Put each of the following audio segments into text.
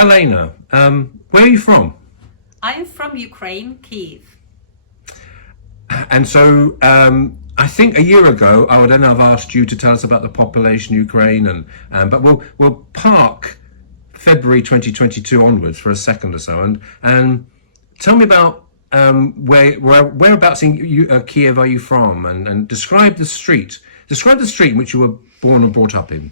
Halyna, where are you from? I'm from Ukraine, Kiev. And so I think a year ago I would then have asked you to tell us about the population of Ukraine, but we'll park February 2022 onwards for a second or so, and tell me about whereabouts in Kiev are you from, and describe the street. Describe the street in which you were born and brought up in.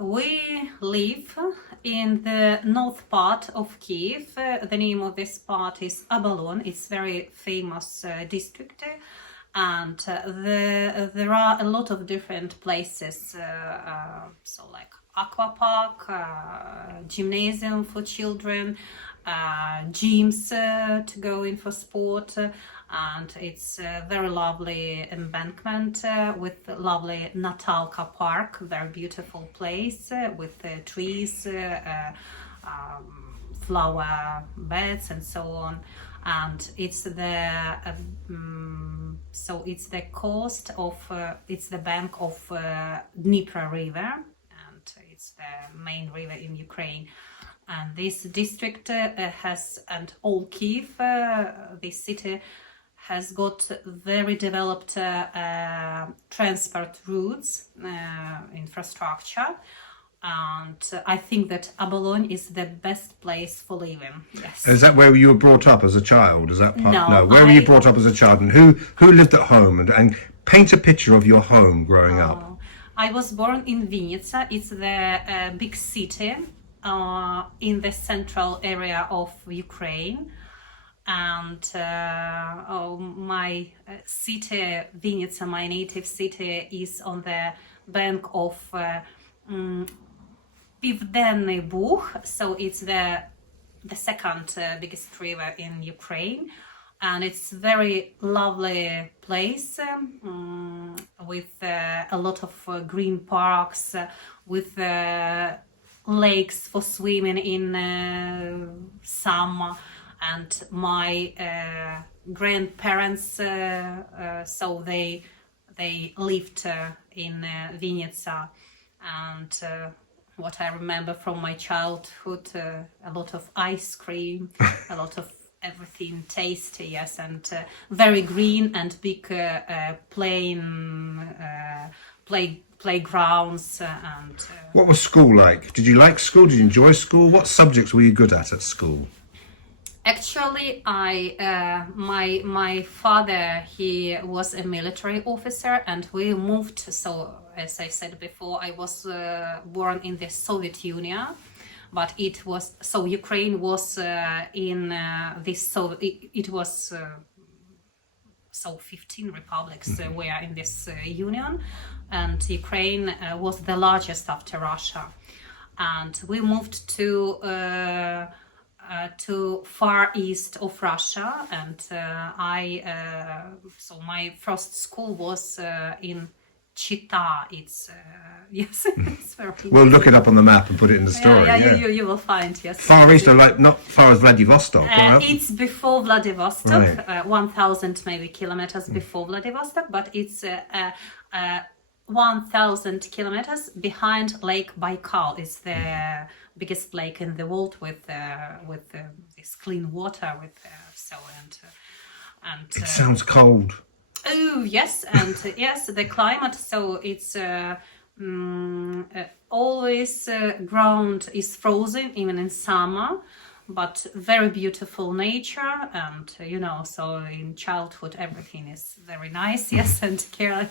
We live in the north part of Kiev. The name of this part is Abalon. It's very famous district, and there are a lot of different places. So like aqua park, gymnasium for children, gyms to go in for sport, and it's a very lovely embankment with lovely Natalka Park, very beautiful place with trees, flower beds and so on. And it's the it's the coast of it's the bank of Dnipro River, and it's the main river in Ukraine. And this district and all Kiev, this city, has got very developed transport routes, infrastructure, and I think that Abalon is the best place for living. Yes. Is that where you were brought up as a child? Is that part? No. Where were you brought up as a child, and who lived at home? And paint a picture of your home growing up. I was born in Vinnytsia. It's the big city in the central area of Ukraine. And my city, Vinnytsia, my native city, is on the bank of Pivdenny Bug, so it's the second biggest river in Ukraine, and it's very lovely place with a lot of green parks, with lakes for swimming in summer. And my grandparents, so they lived in Vinnytsia, and what I remember from my childhood, a lot of ice cream, a lot of everything tasty, yes, and very green and big playgrounds. And what was school like? Did you like school? Did you enjoy school? What subjects were you good at school? Actually, my father, he was a military officer, and we moved. So, as I said before, I was born in the Soviet Union, but Ukraine was in this. So it was 15 republics were in this union, and Ukraine was the largest after Russia, and we moved to far east of Russia, and so my first school was in Chita. It's yes, it's very. We'll look it up on the map and put it in the story. You will find, yes. Far east, like not far as Vladivostok. It's before Vladivostok, Right. 1,000 maybe kilometers before Vladivostok, but it's 1,000 kilometers behind Lake Baikal. It's the biggest lake in the world with this clean water It sounds cold. Oh yes, and yes, the climate. So it's always ground is frozen even in summer, but very beautiful nature, and so in childhood everything is very nice, yes, and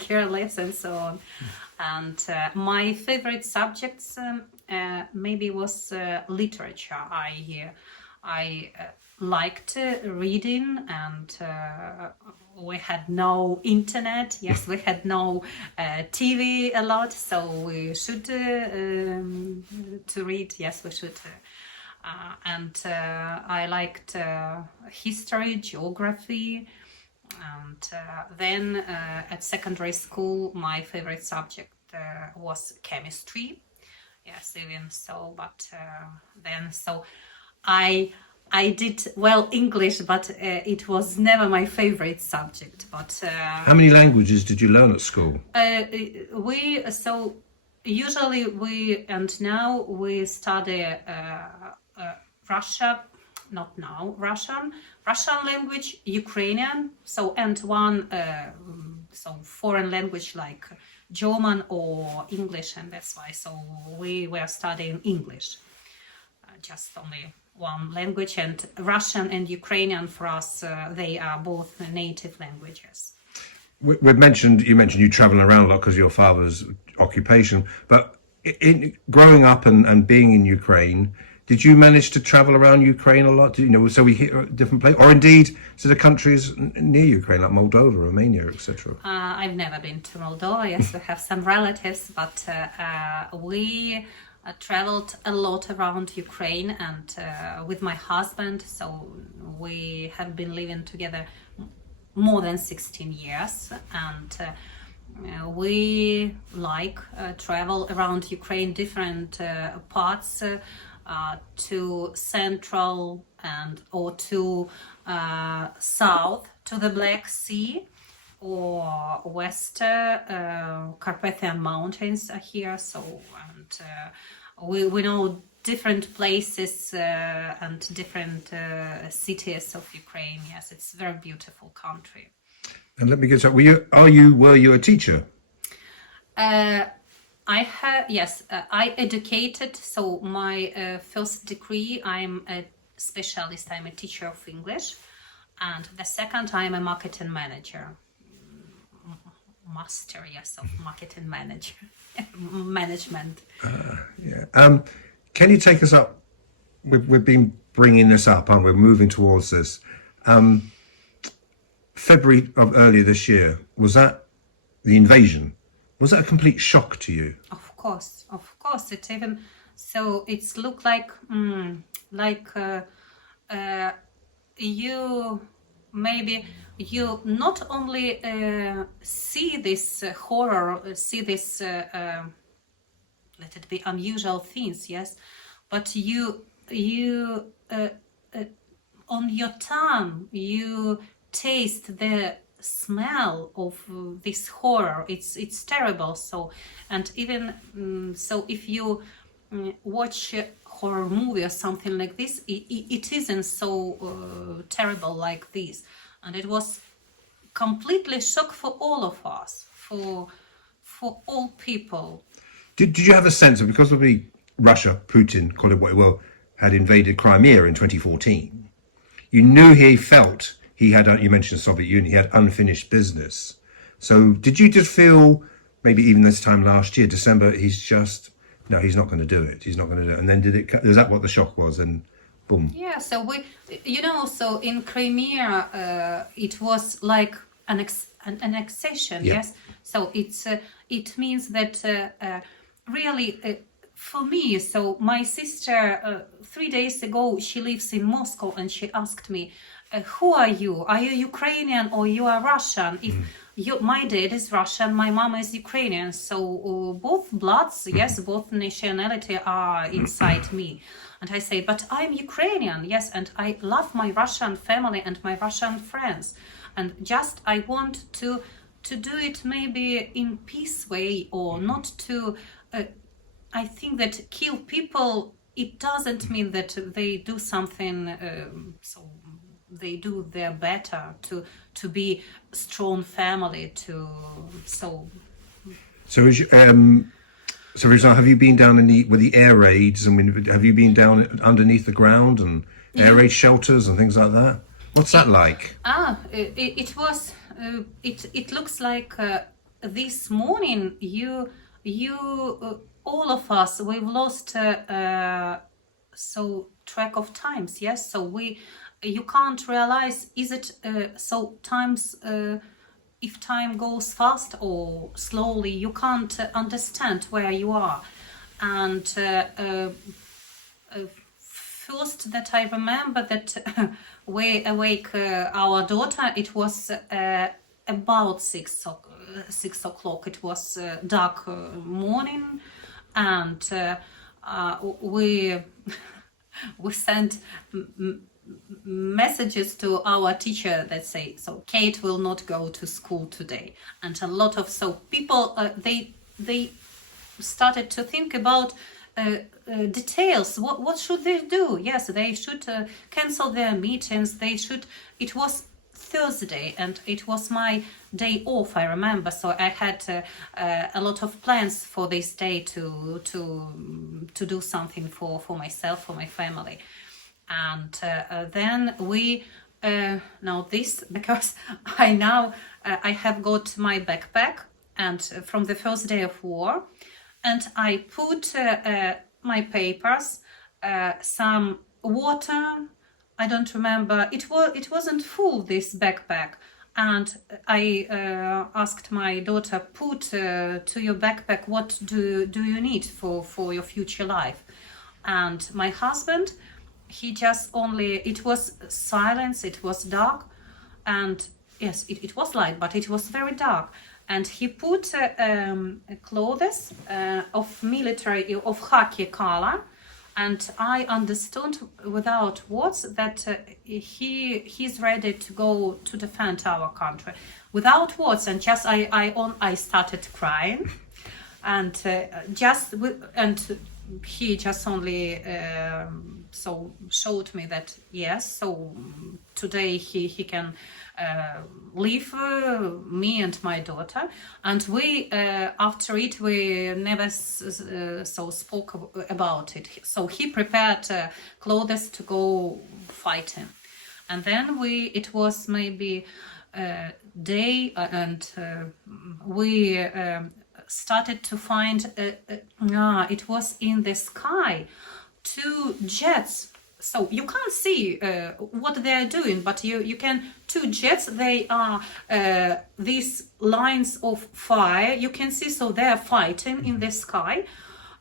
careless and so on. And my favorite subjects maybe was literature. I liked reading, and we had no internet. Yes, we had no TV a lot, so we should to read. Yes, we should. And I liked history, geography, and then at secondary school, my favorite subject was chemistry. Yes, even so, but then so I did well English, but it was never my favorite subject. But how many languages did you learn at school? usually now we study Russia, not now, Russian language, Ukrainian, so and one so foreign language like German or English, and that's why. So we were studying English, just only one language, and Russian and Ukrainian for us, they are both native languages. You mentioned you travel around a lot because of your father's occupation, but in growing up and being in Ukraine, did you manage to travel around Ukraine a lot? So we hit different places, or indeed to the countries near Ukraine, like Moldova, Romania, etc. I've never been to Moldova. Yes, we have some relatives, but we traveled a lot around Ukraine, and with my husband. So we have been living together more than 16 years, and we like travel around Ukraine, different parts. To central and or to south to the Black Sea, or west Carpathian Mountains are here. So and we know different places and different cities of Ukraine. Yes, it's a very beautiful country. And let me get that. Were you a teacher? I have, yes, I educated, so my first degree, I'm a specialist, I'm a teacher of English, and the second, I'm a marketing manager, master, yes, of marketing manager, management. Yeah. Can you take us up? We've been bringing this up, aren't we? We're moving towards this. February of earlier this year, was that the invasion? Was that a complete shock to you? Of course. It even so. It's looked like you not only see this horror, see this let it be unusual things, yes, but you on your tongue you taste the smell of this horror. It's terrible. So, and even so, if you watch a horror movie or something like this, it isn't so terrible like this. And it was completely shock for all of us, for all people. Did you have a sense of, because of the Russia, Putin, call it what it will, had invaded Crimea in 2014, you knew he felt he had, you mentioned the Soviet Union, he had unfinished business. So did you just feel, maybe even this time last year, December, he's not going to do it. He's not going to do it. And then is that what the shock was? And boom. Yeah, so so in Crimea, it was like an annexation, Yeah. yes? So it means that really, for me, so my sister, 3 days ago, she lives in Moscow, and she asked me, who are you? Are you Ukrainian or you are Russian? If my dad is Russian, my mom is Ukrainian, so both bloods, yes, both nationality are inside me. And I say, but I'm Ukrainian, yes, and I love my Russian family and my Russian friends, and just I want to do it maybe in peace way, or not to. I think that kill people, it doesn't mean that they do something. So they do their better to be strong family. So for example, have you been down with the air raids? I mean, have you been down underneath the ground and air raid shelters and things like that? What's that like? It was. It looks like this morning. You all of us, we've lost so track of times. Yes, so you can't realize, is it so times if time goes fast or slowly, you can't understand where you are. And first that I remember that we awake our daughter, it was about 6 o'clock. It was dark morning, and we sent messages to our teacher that say, so Kate will not go to school today. And a lot of people they started to think about details. What should they do? Yes, they should cancel their meetings. They should. It was Thursday, and it was my day off. I remember, so I had a lot of plans for this day to do something for myself, for my family, and then we. Now this, because I have got my backpack, and from the first day of war, and I put my papers, some water. I don't remember. It wasn't full, this backpack, and I asked my daughter, put to your backpack what do you need for your future life, and my husband, he just only, it was silence, it was dark, and yes, it was light, but it was very dark, and he put clothes of military, of khaki color, and I understood without words that he's ready to go to defend our country, without words, and just I started crying, and he just only so showed me that yes, so today he can leave me and my daughter, and we after it we never so spoke about it. So he prepared clothes to go fighting, and then it was maybe day, and we started to find it was in the sky 2 jets. So you can't see what they are doing, but you can, 2 jets, they are these lines of fire, you can see, so they are fighting in the sky,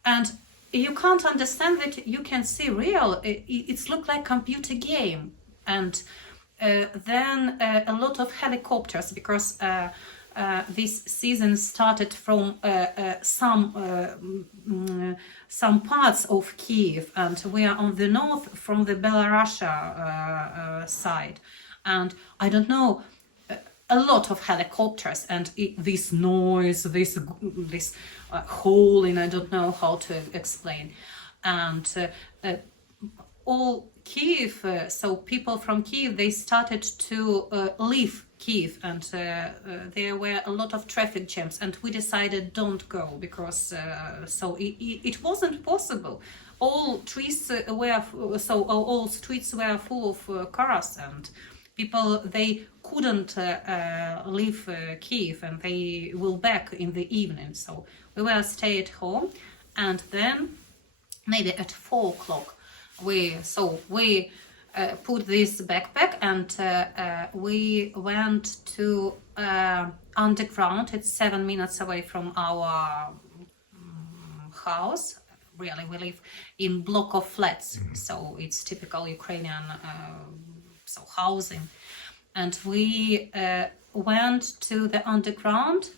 and you can't understand that you can see real, it's look like computer game, and then a lot of helicopters, because this season started from some parts of Kiev, and we are on the north from the Belarusia side, and I don't know, a lot of helicopters, and this noise, this howling, I don't know how to explain, and all Kiev, so people from Kiev, they started to leave Kiev, and there were a lot of traffic jams, and we decided don't go, because so it wasn't possible. All streets were full of cars, and people, they couldn't leave Kiev, and they will back in the evening. So we will stay at home, and then maybe at 4 o'clock we put this backpack, and we went to underground. It's 7 minutes away from our house. Really, we live in block of flats, so it's typical Ukrainian so housing. And we went to the underground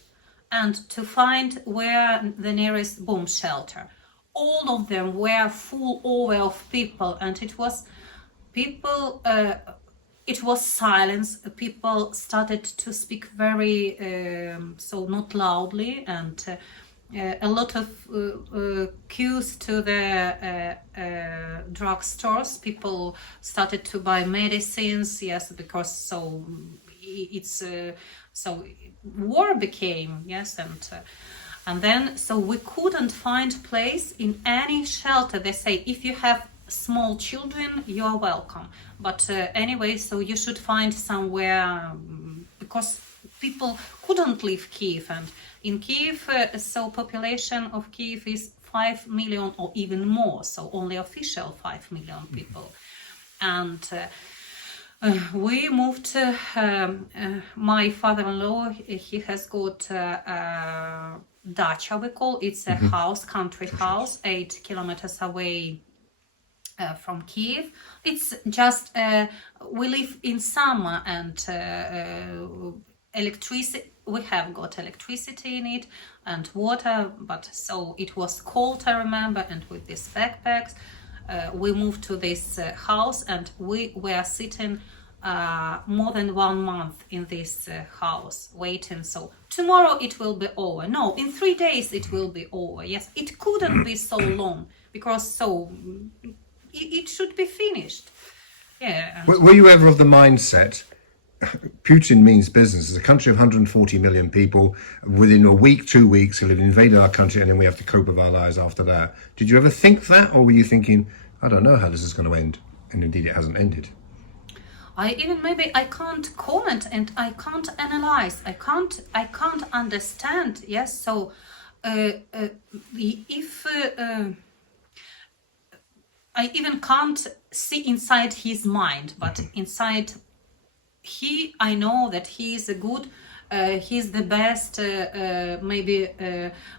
and to find where the nearest bomb shelter. All of them were full over of people, and it was people, it was silence. People started to speak very, so not loudly, and a lot of queues to the drug stores. People started to buy medicines, yes, because so it's so war became, yes, and then so we couldn't find place in any shelter. They say if you have small children, you are welcome, but anyway, so you should find somewhere, because people couldn't leave Kiev, and in Kiev, so population of Kiev is 5 million or even more, so only official 5 million people. And we moved, my father-in-law, he has got dacha, we call it's a house, country house, 8 kilometers away from Kiev. It's just, we live in summer, and electricity, we have got electricity in it and water, but so it was cold, I remember, and with these backpacks we moved to this house, and we were sitting more than 1 month in this house waiting. So tomorrow it will be over. No, in 3 days it will be over. Yes, it couldn't be so long because it should be finished. Yeah. And Were you ever of the mindset, Putin means business? It's a country of 140 million people. Within a week, 2 weeks, he'll have invaded our country and then we have to cope with our lives after that. Did you ever think that? Or were you thinking, I don't know how this is going to end? And indeed it hasn't ended. I can't comment and I can't analyze. I can't understand. Yes. So if I even can't see inside his mind, but inside I know that he is a good, he's the best, maybe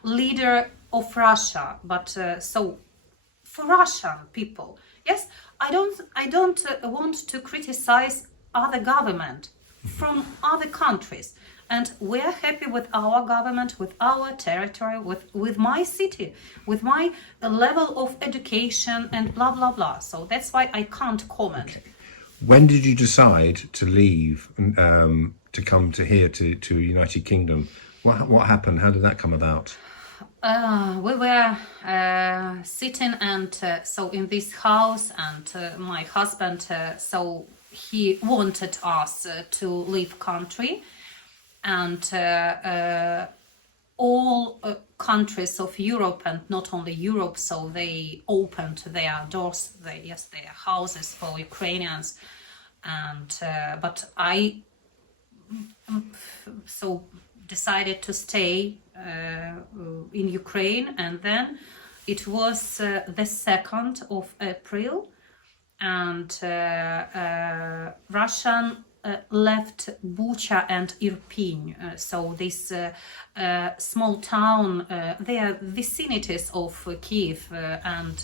leader of Russia. But so for Russian people, yes, I don't want to criticize other government from other countries, and we are happy with our government, with our territory, with my city, with my level of education, and blah blah blah. So that's why I can't comment. Okay. When did you decide to leave, to come to here, to United Kingdom? What happened? How did that come about? We were sitting and so in this house, and my husband, so he wanted us to leave country, and all countries of Europe, and not only Europe, so they opened their doors, their houses for Ukrainians, and but I so decided to stay in Ukraine, and then it was the 2nd of April, and Russian left Bucha and Irpin. So this small town, they are vicinities of Kiev, and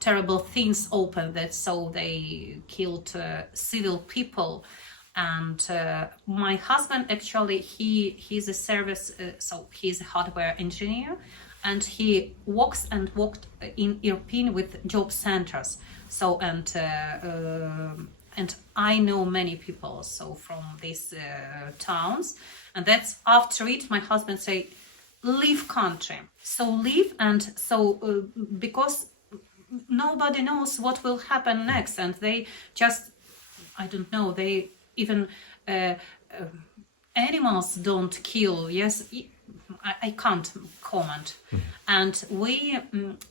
terrible things opened that, so they killed civil people. And my husband, actually, he's a service, so he's a hardware engineer, and he walked in Irpin with job centers. So and I know many people so from these towns, and that's after it my husband say, leave country. So leave, and so because nobody knows what will happen next, and they just, I don't know, they even animals don't kill. Yes, I can't comment. And we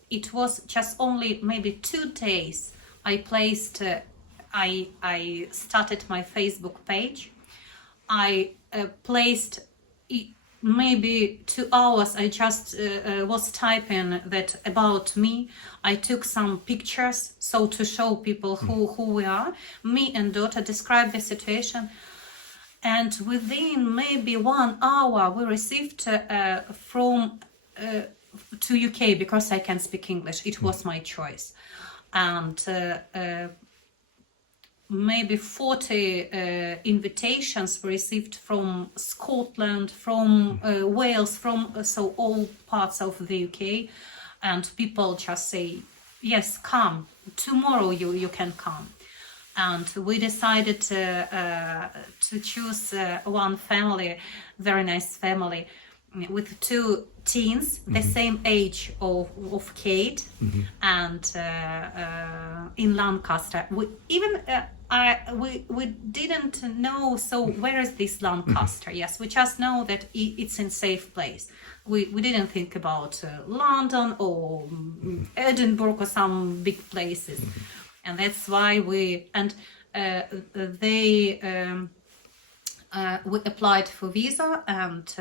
it was just only maybe 2 days I placed I started my Facebook page. I placed maybe 2 hours. I just was typing that about me. I took some pictures so to show people who we are. Me and daughter describe the situation, and within maybe 1 hour we received from to UK, because I can speak English. It was my choice, and maybe 40 invitations were received from Scotland, from Wales, from so all parts of the UK, and people just say, yes, come tomorrow, you can come. And we decided to choose one family, very nice family, with 2 teens, the same age of Kate, and in Lancaster. We even we didn't know, so where is this Lancaster? Yes, we just know that it's in safe place. We didn't think about London or Edinburgh or some big places, and that's why we applied for visa, and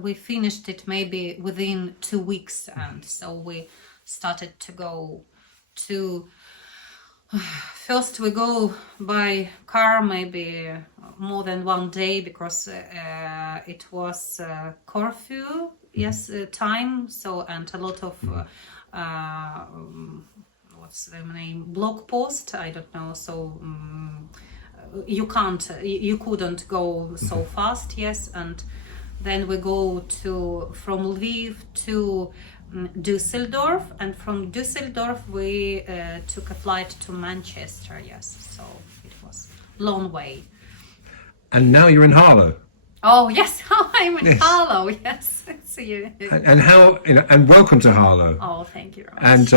we finished it maybe within 2 weeks, and so we started to go to. First we go by car, maybe more than 1 day, because it was curfew, yes, time. So, and a lot of what's the name, blog post, I don't know. So you couldn't go so fast, yes. And then we go from Lviv to Düsseldorf, and from Düsseldorf we took a flight to Manchester, yes. So it was long way. And now you're in Harlow. Oh yes, I'm in Yes. Harlow. Yes, see you. And how, and welcome to Harlow. Oh, thank you very much.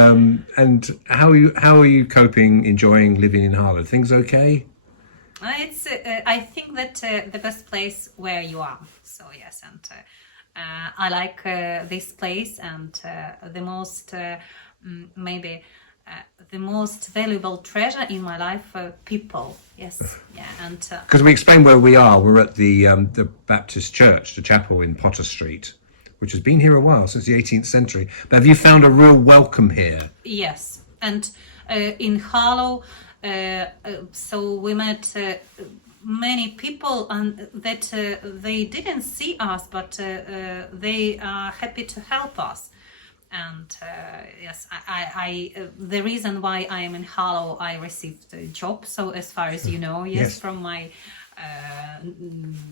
And how are you coping, enjoying living in Harlow? Things okay? It's I think that the best place where you are. So yes, and I like this place, and the most maybe the most valuable treasure in my life, people. Yes, yeah, and Because we explain where we are. We're at the Baptist Church, the chapel in Potter Street, which has been here a while, since the 18th century. But have you found a real welcome here? yes, and in Harlow, so we met many people, and that they didn't see us, but they are happy to help us. And yes, I the reason why I am in Harlow, I received a job. So as far as you know, yes, Yes. from my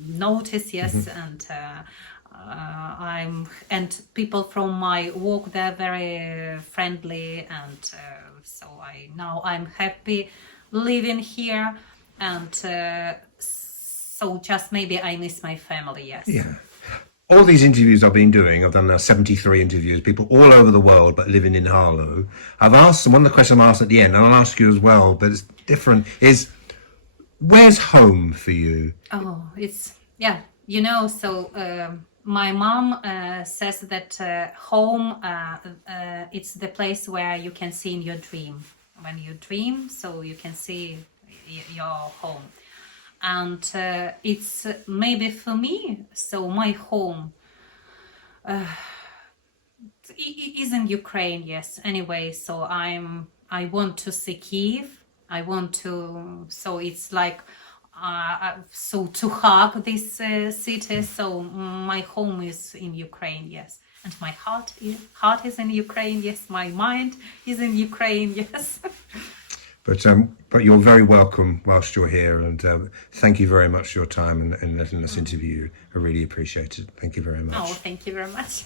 notice, yes, and and people from my work, they're very friendly, and so I'm happy living here, and so just maybe I miss my family, yes. Yeah. All these interviews I've been doing, I've done now 73 interviews, people all over the world, but living in Harlow. I've asked them, one of the questions I'm asked at the end, and I'll ask you as well, but it's different, is where's home for you? Oh, it's, yeah, so my mom says that home, it's the place where you can see in your dream. When you dream, so you can see your home. And it's maybe for me, so my home is in Ukraine, yes. Anyway, so I want to see Kiev. I want to, so it's like, so to hug this city. So my home is in Ukraine, yes. And my heart is in Ukraine, yes. My mind is in Ukraine, yes. But you're very welcome whilst you're here, and thank you very much for your time and letting us interview you. I really appreciate it. Thank you very much. Oh, thank you very much.